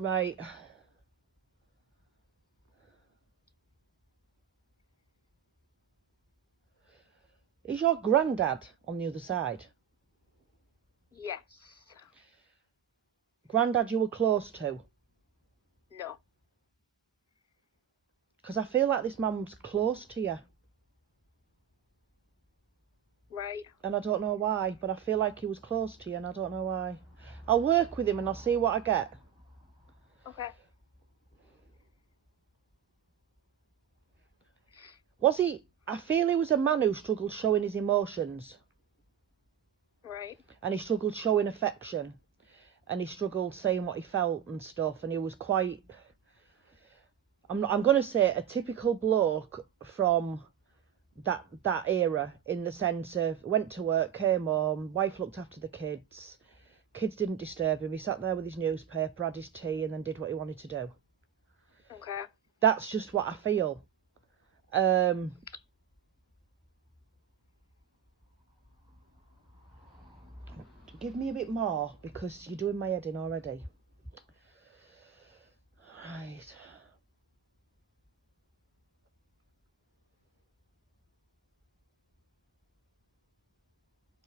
Right. Is your granddad on the other side? Yes. Granddad you were close to? No. Because I feel like this man was close to you. Right. And I don't know why, but I feel like he was close to you and I don't know why. I'll work with him and I'll see what I get. Okay. Was he... I feel he was a man who struggled showing his emotions. Right. And he struggled showing affection. And he struggled saying what he felt and stuff. And he was quite... I'm going to say a typical bloke from that era, in the sense of went to work, came home, wife looked after the kids didn't disturb him, he sat there with his newspaper, had his tea and then did what he wanted to do. Okay. That's just what I feel. um Give me a bit more, because you're doing my head in already. Right.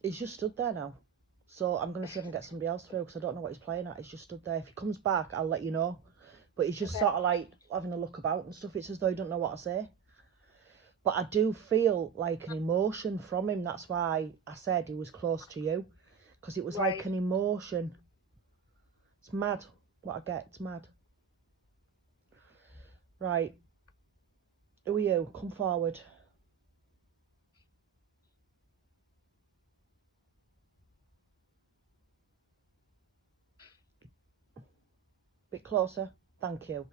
He's just stood there now. So I'm going to see if I can get somebody else through, because I don't know what he's playing at. He's just stood there. If he comes back, I'll let you know. But he's just Okay. sort of like having a look about and stuff. It's as though he don't know what to say. But I do feel like an emotion from him. That's why I said he was close to you. Because it was like Right. an emotion. It's mad what I get. It's mad. Right. Who are you? Come forward. Bit closer. Thank you.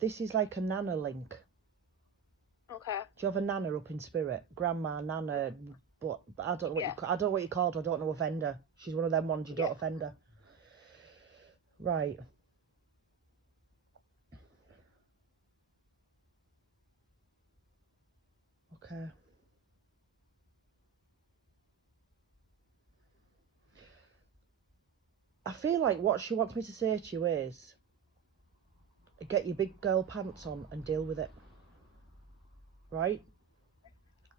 This is like a nana link. Okay. Do you have a nana up in spirit? Grandma, nana, but I don't know what Yeah. I don't know what you called her. I don't know, offend her. She's one of them ones you don't Yeah. offend her. Right. Okay. I feel like what she wants me to say to you is, get your big girl pants on and deal with it. Right?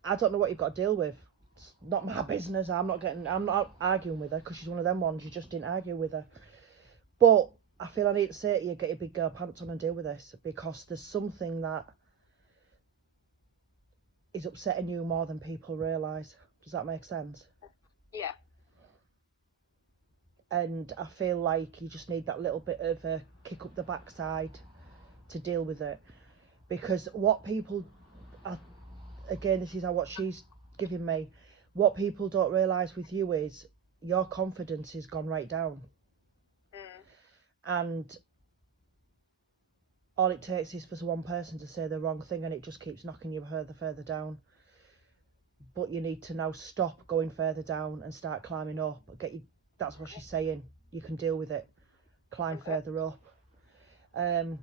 I don't know what you've got to deal with. It's not my business. I'm not arguing with her, because she's one of them ones you just didn't argue with her. But I feel I need to say to you, get your big girl pants on and deal with this, because there's something that is upsetting you more than people realise. Does that make sense? Yeah. And I feel like you just need that little bit of a kick up the backside to deal with it. Because what people are, again, this is how what she's giving me, what people don't realise with you is your confidence has gone right down. Mm. And all it takes is for one person to say the wrong thing and it just keeps knocking you further down. But you need to now stop going further down and start climbing up. Get you. That's what she's saying. You can deal with it. Climb Okay. further up. Um,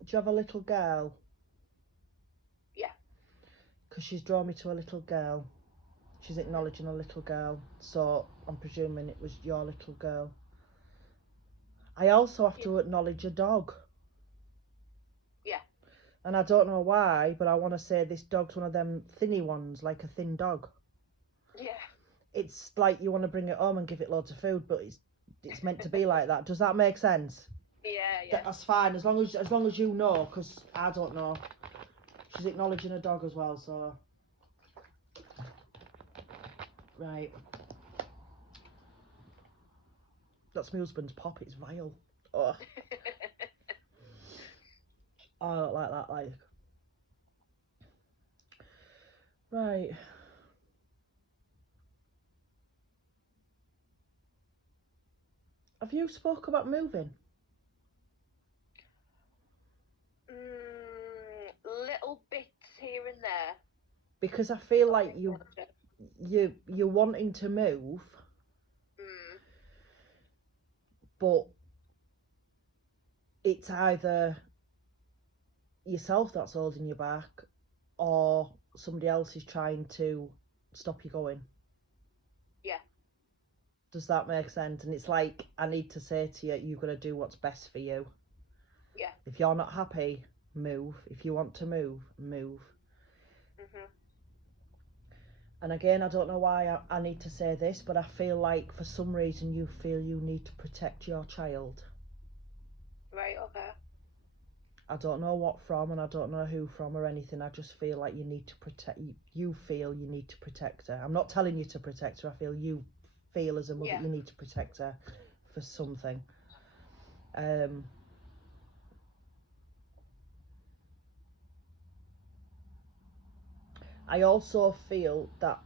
do you have a little girl? Yeah. Because she's drawn me to a little girl. She's Mhm. acknowledging a little girl. So I'm presuming it was your little girl. I also have Yeah. to acknowledge a dog. Yeah. And I don't know why, but I want to say this dog's one of them thinny ones, like a thin dog. Yeah. It's like you want to bring it home and give it loads of food, but it's meant to be like that. Does that make sense? Yeah. Yeah. That's fine, as long as you know, because I don't know. She's acknowledging a dog as well, so right. That's my husband's pop. It's vile. Oh, I don't like that. Like, right. Have you spoke about moving? Little bits here and there. Because I feel like Nothing major. you're wanting to move, Mm. but it's either yourself that's holding you back, or somebody else is trying to stop you going. Yeah. Does that make sense? And it's like, I need to say to you, you've got to do what's best for you. Yeah. If you're not happy, move. If you want to move, move. Mhm. And again, I don't know why I need to say this, but I feel like for some reason you feel you need to protect your child. Right. Okay. I don't know what from, and I don't know who from or anything. I just feel like you need to protect. You feel you need to protect her. I'm not telling you to protect her. I feel you feel as a mother Yeah. you need to protect her for something. I also feel that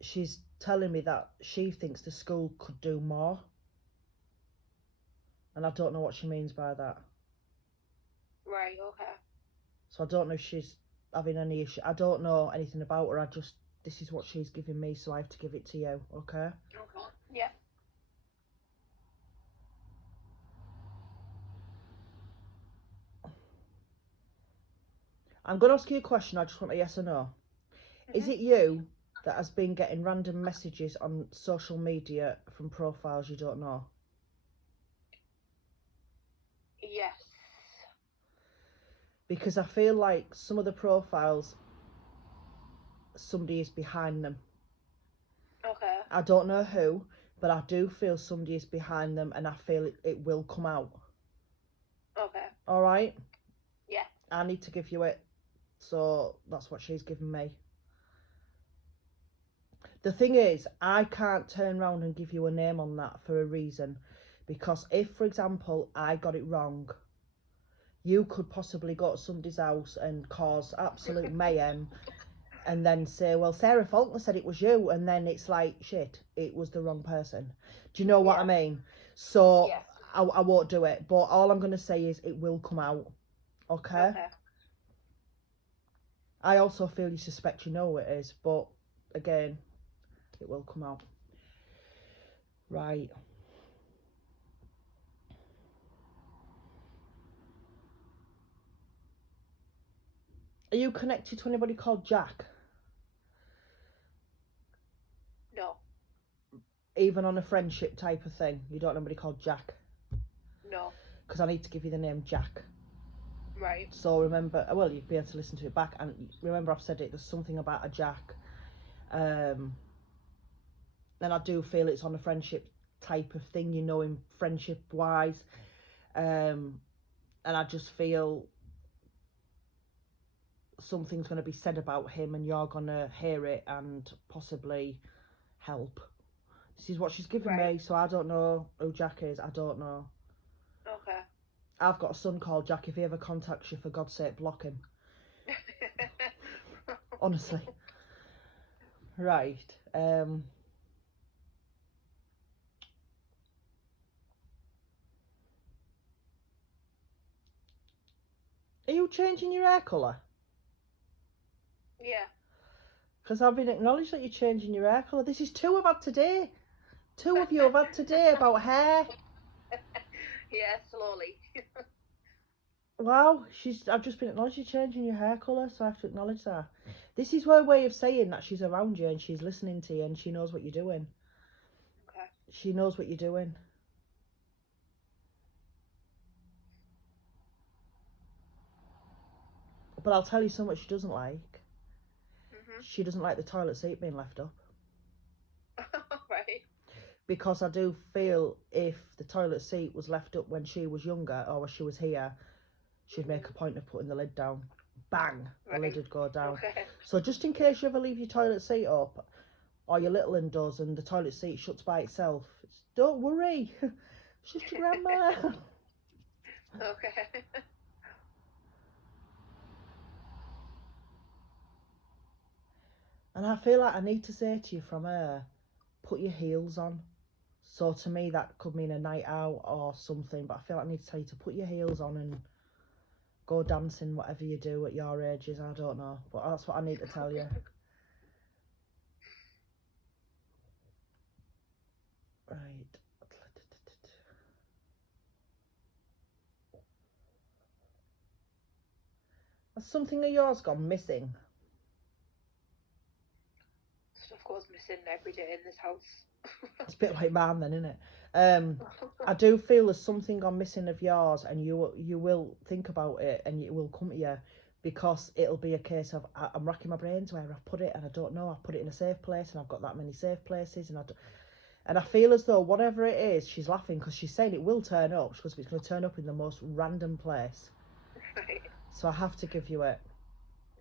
she's telling me that she thinks the school could do more, and I don't know what she means by that. Right. Okay. So I don't know if she's having any issue. I don't know anything about her. This is what she's giving me, so I have to give it to you, okay? Okay. Yeah. I'm going to ask you a question. I just want a yes or no. Is Mhm. it you that has been getting random messages on social media from profiles you don't know? Yes. Because I feel like some of the profiles, somebody is behind them. Okay. I don't know who, but I do feel somebody is behind them, and I feel it will come out. Okay. All right? Yeah. I need to give you it. So that's what she's given me. The thing is, I can't turn around and give you a name on that for a reason. Because if, for example, I got it wrong, you could possibly go to somebody's house and cause absolute mayhem and then say, well, Sarah Faulkner said it was you. And then it's like, shit, it was the wrong person. Do you know what I mean? So Yeah. I won't do it. But all I'm going to say is it will come out. Okay? Okay. I also feel you suspect you know it is. But again, it will come out. Right. Are you connected to anybody called Jack? No. Even on a friendship type of thing? You don't know anybody called Jack? No. Because I need to give you the name Jack. Right. So remember, well, you'd be able to listen to it back. And remember I've said it, there's something about a Jack. And I do feel it's on a friendship type of thing, you know, in friendship wise. And I just feel something's going to be said about him and you're going to hear it and possibly help. This is what she's given Right. me, so I don't know who Jack is. I don't know. Okay. I've got a son called Jack. If he ever contacts you, for God's sake, block him. Honestly. Right. Are you changing your hair colour? Yeah. Because I've been acknowledged that you're changing your hair colour. This is two I've had today. Two of you have had today about hair. Yeah, slowly. Wow, I've just been acknowledged you're changing your hair colour, so I have to acknowledge that. This is her way of saying that she's around you and she's listening to you and she knows what you're doing. Okay. She knows what you're doing. But I'll tell you something she doesn't like. Mhm. She doesn't like the toilet seat being left up. Right. Because I do feel if the toilet seat was left up when she was younger or when she was here, she'd make a point of putting the lid down. Bang! The Right. lid would go down. Okay. So just in case you ever leave your toilet seat up, or your little one does, and the toilet seat shuts by itself, don't worry. It's just your grandma. Okay. And I feel like I need to say to you from her, put your heels on. So to me that could mean a night out or something, but I feel like I need to tell you to put your heels on and go dancing, whatever you do at your ages, I don't know. But that's what I need to tell you. Right. Has something of yours gone missing? stuff goes missing every day in this house. It's a bit like mine then, isn't it? I do feel there's something gone missing of yours, and you will think about it, and it will come to you, because it'll be a case of I'm racking my brains where I've put it, and I don't know. I've put it in a safe place, and I've got that many safe places, and I feel as though whatever it is, she's laughing because she's saying it will turn up. She goes, it's going to turn up in the most random place. Right. So I have to give you it.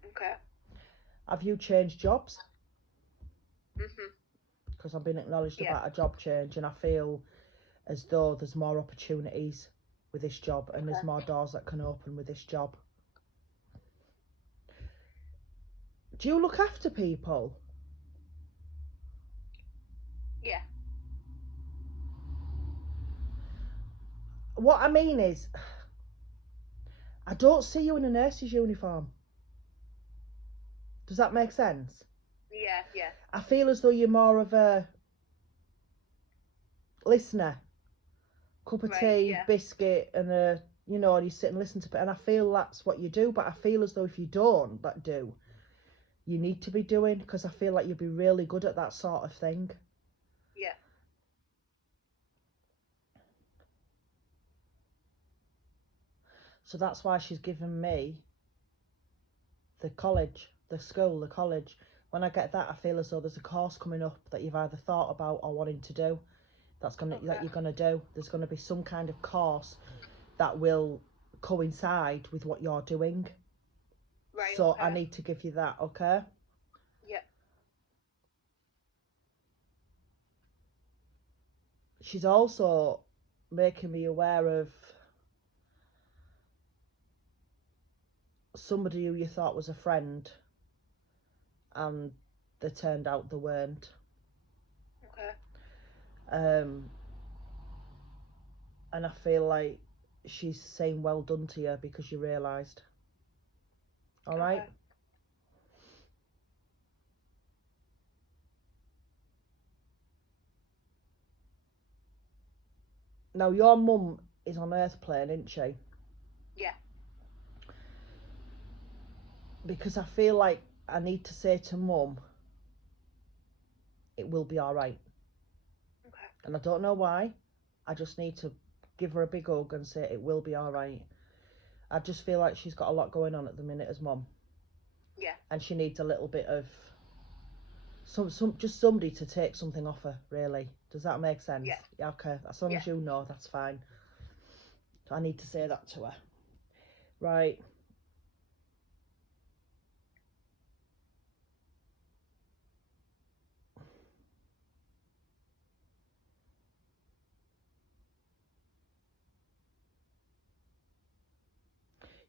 Okay. Have you changed jobs? Mhm. Because I've been acknowledged Yeah. about a job change, and I feel as though there's more opportunities with this job, and there's Okay. more doors that can open with this job. Do you look after people? Yeah. What I mean is, I don't see you in a nurse's uniform. Does that make sense? Yeah. Yeah. I feel as though you're more of a listener. Cup of Right. tea, Yeah. biscuit, and and you sit and listen to it. And I feel that's what you do, but I feel as though if you don't you need to be doing, because I feel like you'd be really good at that sort of thing. Yeah. So that's why she's given me the college, the school, the college. When I get that, I feel as though there's a course coming up that you've either thought about or wanting to do. That Okay. you're gonna do. There's gonna be some kind of course that will coincide with what you're doing. Right. So Okay. I need to give you that, okay? Yeah. She's also making me aware of somebody who you thought was a friend, and they turned out they weren't. Okay. Um, and I feel like she's saying well done to you because you realised. All right. Okay. Now your mum is on Earth plane, isn't she? Yeah. Because I feel like I need to say to mum, it will be all right. Okay. And I don't know why. I just need to give her a big hug and say it will be all right. I just feel like she's got a lot going on at the minute as mum, Yeah. and she needs a little bit of just somebody to take something off her. Really, does that make sense? Yeah. Yeah. Okay. As long Yeah. as you know, that's fine. So I need to say that to her. Right.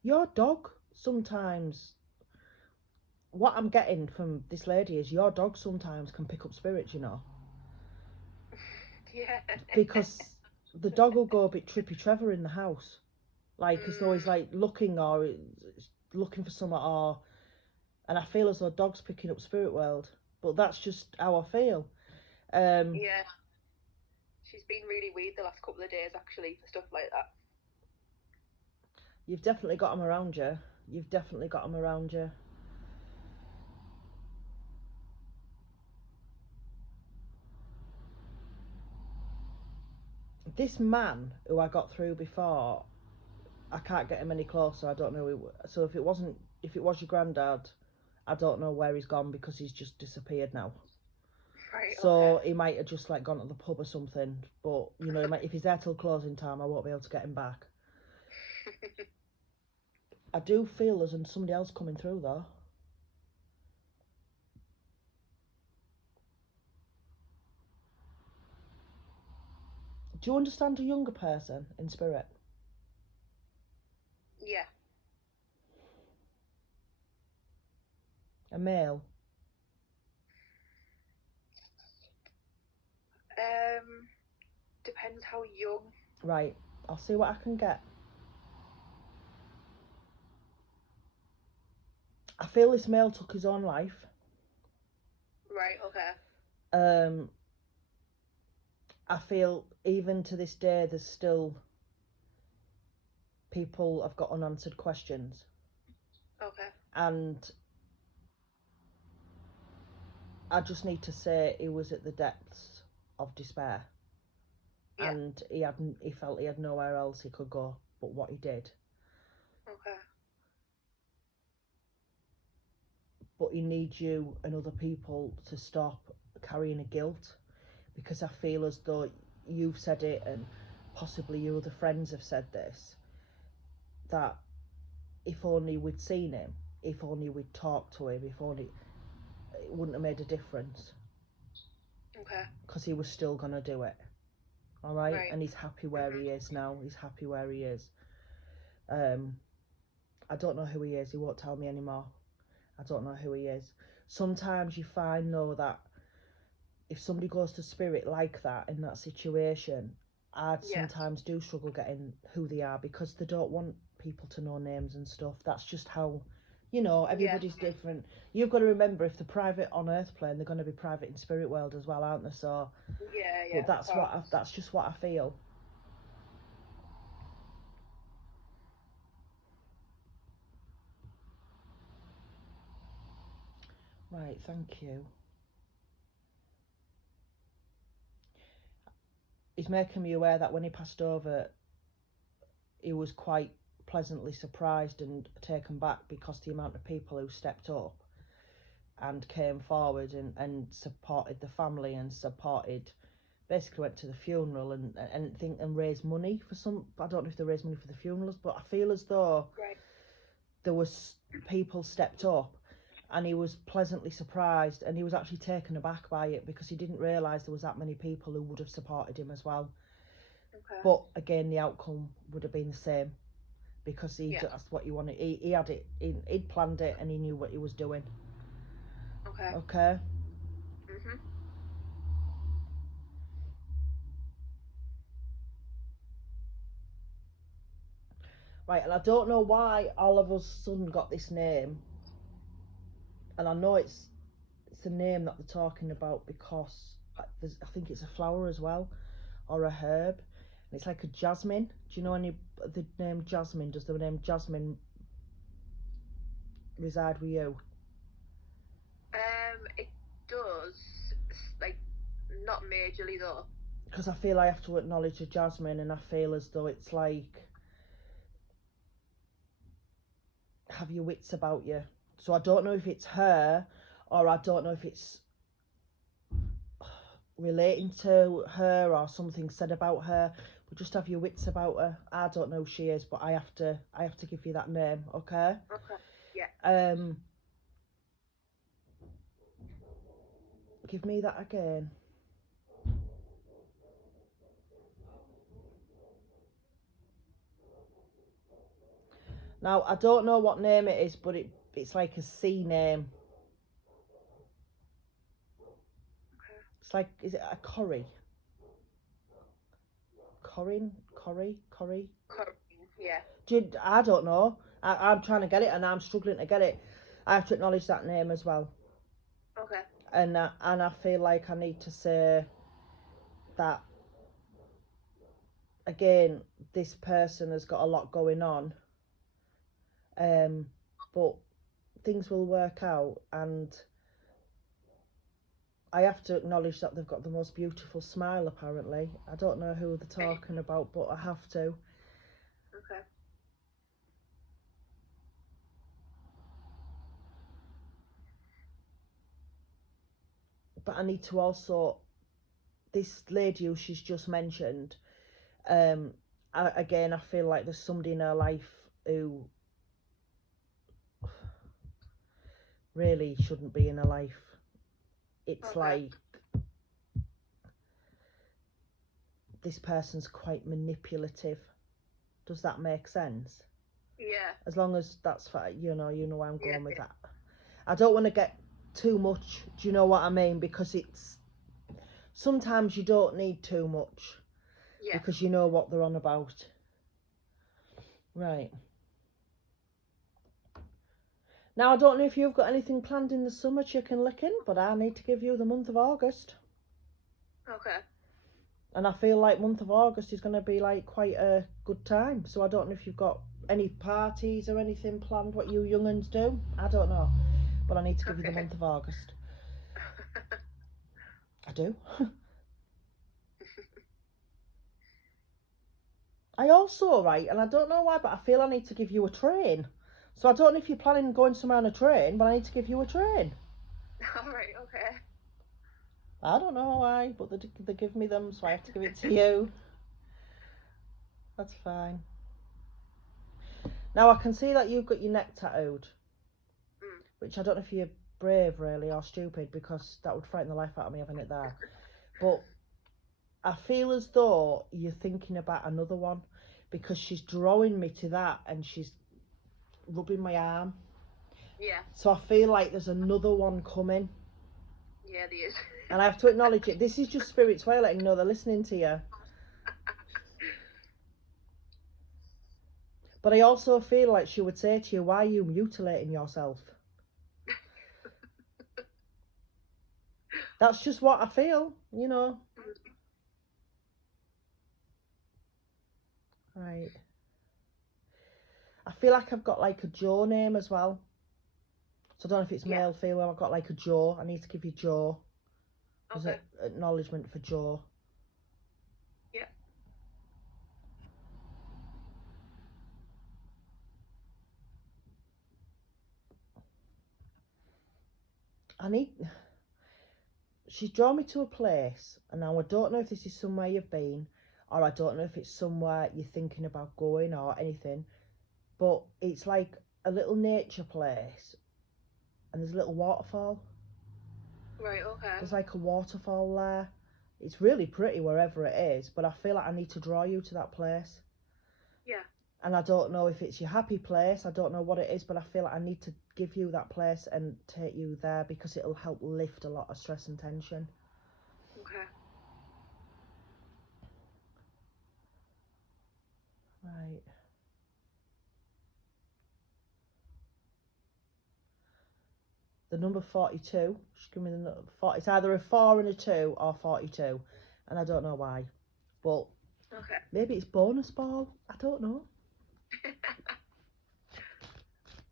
Your dog sometimes. What I'm getting from this lady is your dog sometimes can pick up spirits, you know, Yeah. because the dog will go a bit trippy Trevor in the house, like as though he's Mm. like looking for something, and I feel as though dog's picking up spirit world, but that's just how I feel. Yeah. She's been really weird the last couple of days, actually, for stuff like that. You've definitely got them around you. You've definitely got them around you. This man who I got through before, I can't get him any closer. I don't know so if it was your granddad, I don't know where he's gone because he's just disappeared now. Right. Okay. So he might have just like gone to the pub or something. But if he's there till closing time, I won't be able to get him back. I do feel there's somebody else coming through though. Do you understand a younger person in spirit? Yeah. A male? Depends how young. Right. I'll see what I can get. I feel this male took his own life. Right. Okay. Um, I feel even to this day there's still people have got unanswered questions. Okay. And I just need to say he was at the depths of despair. Yeah. And he felt he had nowhere else he could go but what he did. Okay. But he needs you and other people to stop carrying a guilt, because I feel as though you've said it and possibly your other friends have said this, that if only we'd seen him, if only we'd talked to him, if only, it wouldn't have made a difference. Okay. Because he was still going to do it. All right? Right. And he's happy where he is now. He's happy where he is. I don't know who he is. He won't tell me anymore. I don't know who he is. Sometimes you find, though, that if somebody goes to spirit like that in that situation, I sometimes do struggle getting who they are, because they don't want people to know names and stuff. That's just how, you know, everybody's different. You've got to remember, if they're private on Earth plane, they're going to be private in spirit world as well, aren't they? So, yeah. but that's just what I feel. Right, thank you. He's making me aware that when he passed over, he was quite pleasantly surprised and taken back, because the amount of people who stepped up and came forward and supported the family and basically went to the funeral and raised money for some. I don't know if they raised money for the funerals, but I feel as though there was people stepped up, and he was pleasantly surprised, and he was actually taken aback by it, because he didn't realise there was that many people who would have supported him as well. Okay. But again, the outcome would have been the same, because that's what he wanted. He had it. He'd planned it, and he knew what he was doing. Okay. Okay. Right, and I don't know why all of a sudden got this name, and I know it's a name that they're talking about, because I think it's a flower as well, or a herb, and it's like a jasmine. Do you know the name Jasmine? Does the name Jasmine reside with you? It does, like, not majorly though. Because I feel I have to acknowledge a jasmine, and I feel as though it's like, have your wits about you. So I don't know if it's her, or I don't know if it's relating to her or something said about her, but just have your wits about her. I don't know who she is, but I have to give you that name, okay? Okay. Yeah. Give me that again. Now, I don't know what name it is, but it's like a C name. Okay. It's like, is it a Corrie? Corrie? Yeah. I don't know. I'm trying to get it, and I'm struggling to get it. I have to acknowledge that name as well. Okay. And I feel like I need to say that, again, this person has got a lot going on, but things will work out, and I have to acknowledge that they've got the most beautiful smile, apparently. I don't know who they're talking about, but I have to. Okay. But I need to also, this lady who she's just mentioned, again, I feel like there's somebody in her life who really shouldn't be in her life. It's like, this person's quite manipulative. Does that make sense? Yeah. As long as that's fine, you know where I'm going with that. I don't want to get too much, do you know what I mean? Because it's, sometimes you don't need too much. Yeah. Because you know what they're on about. Right. Now, I don't know if you've got anything planned in the summer, Chicken Licking, but I need to give you the month of August. Okay. And I feel like month of August is going to be like quite a good time. So I don't know if you've got any parties or anything planned, what you young'uns do. I don't know. But I need to give you the month of August. I do. I also, right, and I don't know why, but I feel I need to give you a train. So I don't know if you're planning on going somewhere on a train, but I need to give you a train. Alright, okay. I don't know why, but they give me them, so I have to give it to you. That's fine. Now I can see that you've got your neck tattooed, which I don't know if you're brave really or stupid, because that would frighten the life out of me having it there. But I feel as though you're thinking about another one, because she's drawing me to that and she's rubbing my arm. Yeah. So I feel like there's another one coming. Yeah, there is. And I have to acknowledge it. This is just spirits way letting you know they're listening to you. But I also feel like she would say to you, why are you mutilating yourself? That's just what I feel, you know. Right. I feel like I've got like a Joe name as well. So I don't know if it's male, female. I've got like a Joe. I need to give you Joe. As an acknowledgement for Joe. Yeah. She's drawn me to a place, and now I don't know if this is somewhere you've been, or I don't know if it's somewhere you're thinking about going or anything, but it's like a little nature place, and there's a little waterfall. Right, okay. There's like a waterfall there. It's really pretty wherever it is, but I feel like I need to draw you to that place. Yeah. And I don't know if it's your happy place, I don't know what it is, but I feel like I need to give you that place and take you there, because it'll help lift a lot of stress and tension. Okay. Right. The number 42, just give me the number 40. It's either a 4 and a 2 or 42, and I don't know why, but okay. Maybe it's bonus ball, I don't know.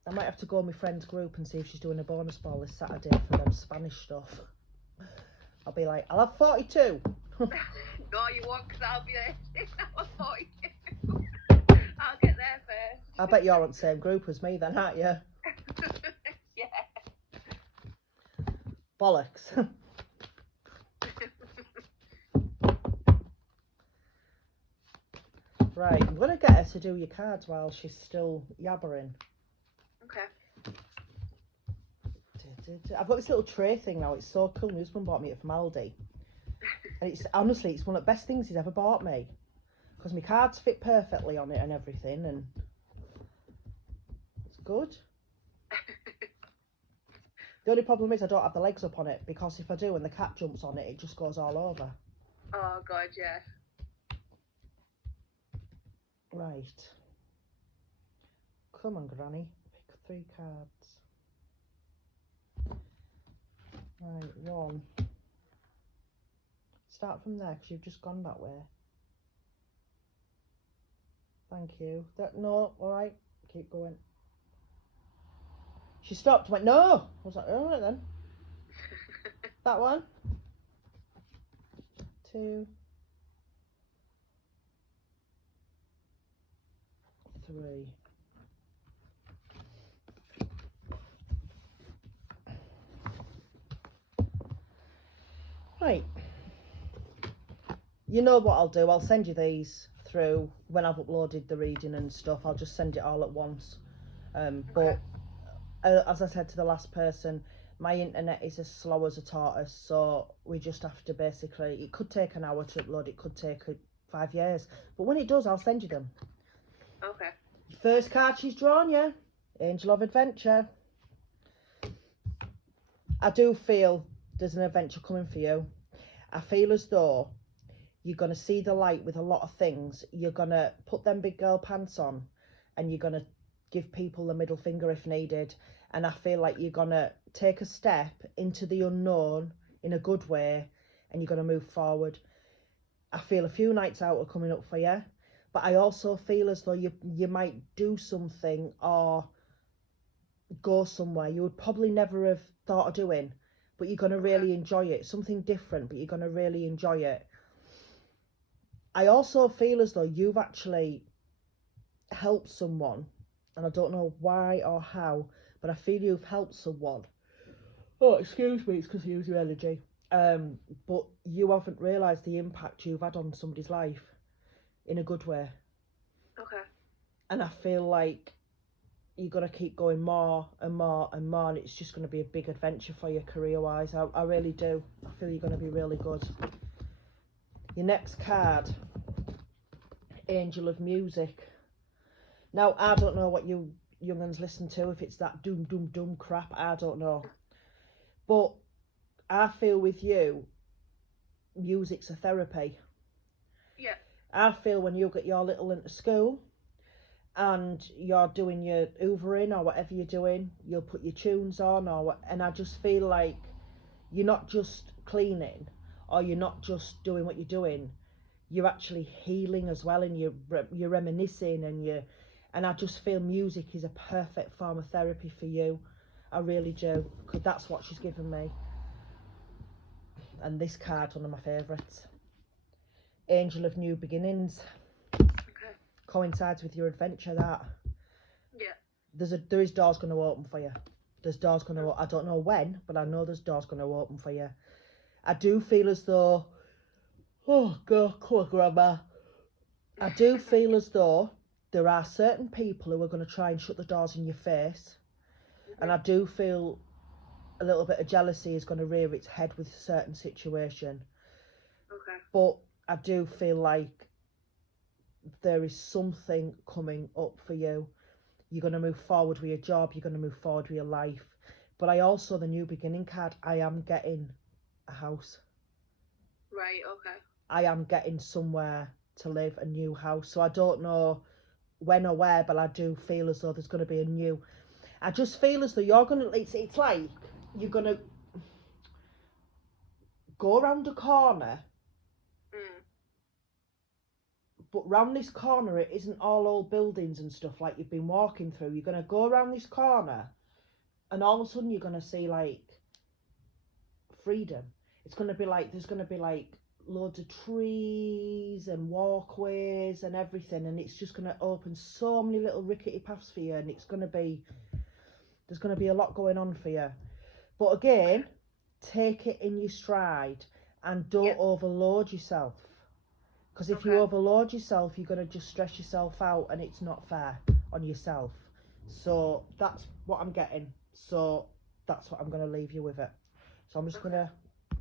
I might have to go on my friend's group and see if she's doing a bonus ball this Saturday for them Spanish stuff. I'll be like, I'll have 42. No, you won't, because I'll be there. That was 42. I'll get there first. I bet you're on the same group as me then, aren't you? Yeah. Bollocks. Right, I'm going to get her to do your cards while she's still yabbering. Okay. I've got this little tray thing now. It's so cool. My husband bought me it from Aldi. And it's honestly, it's one of the best things he's ever bought me. Because my cards fit perfectly on it and everything. And it's good. The only problem is I don't have the legs up on it. Because if I do and the cat jumps on it, it just goes all over. Oh, God, yeah. Right. Come on, Granny. Pick 3 cards. Right, 1. Start from there, because you've just gone that way. Thank you. No, alright. Keep going. She stopped, went, no! I was like, alright then. That one. 2. 3. Right. You know what I'll do? I'll send you these through when I've uploaded the reading and stuff. I'll just send it all at once. But as I said to the last person, my internet is as slow as a tortoise, so we just have to basically, it could take an hour to upload, it could take 5 years, but when it does, I'll send you them. Okay. First card she's drawn you, Angel of Adventure. I do feel there's an adventure coming for you. I feel as though you're going to see the light with a lot of things. You're going to put them big girl pants on and you're going to give people the middle finger if needed. And I feel like you're going to take a step into the unknown in a good way and you're going to move forward. I feel a few nights out are coming up for you. But I also feel as though you might do something or go somewhere you would probably never have thought of doing. but you're going to really enjoy it. Something different, but you're going to really enjoy it. I also feel as though you've actually helped someone, and I don't know why or how, but I feel you've helped someone. Oh, excuse me, it's because you use your energy. But you haven't realised the impact you've had on somebody's life in a good way. Okay. And I feel like you're going to keep going more and more and more, and it's just going to be a big adventure for you career-wise. I really do. I feel you're going to be really good. Your next card, Angel of Music. Now, I don't know what you young'uns listen to, if it's that doom, doom, doom crap, I don't know. But I feel with you, music's a therapy. Yeah. I feel when you get your little into school and you're doing your hoovering or whatever you're doing, you'll put your tunes on, and I just feel like you're not just cleaning or you're not just doing what you're doing, you're actually healing as well, and you're reminiscing, and I just feel music is a perfect form of therapy for you. I really do, because that's what she's given me. And this card's one of my favourites. Angel of New Beginnings. Okay. Coincides with your adventure, that. Yeah. There is doors going to open for you. There's doors going to, I don't know when, but I know there's doors going to open for you. I do feel as though, oh God, come on, Grandma. I do feel as though there are certain people who are going to try and shut the doors in your face. And I do feel a little bit of jealousy is going to rear its head with a certain situation. Okay. But I do feel like there is something coming up for you. You're going to move forward with your job. You're going to move forward with your life. But I also, the new beginning card, I am getting a house. Right, okay. I am getting somewhere to live, a new house. So I don't know when or where, but I do feel as though there's going to be a new... I just feel as though you're going to... It's like you're going to go around a corner, but round this corner it isn't all old buildings and stuff like you've been walking through. You're going to go around this corner and all of a sudden you're going to see like freedom. It's going to be like, there's going to be like loads of trees and walkways and everything, and it's just going to open so many little rickety paths for you, and it's going to be, there's going to be a lot going on for you. But again, take it in your stride and don't overload yourself, because if you overload yourself, you're going to just stress yourself out, and it's not fair on yourself. So that's what I'm getting. So that's what I'm going to leave you with it. So I'm just going to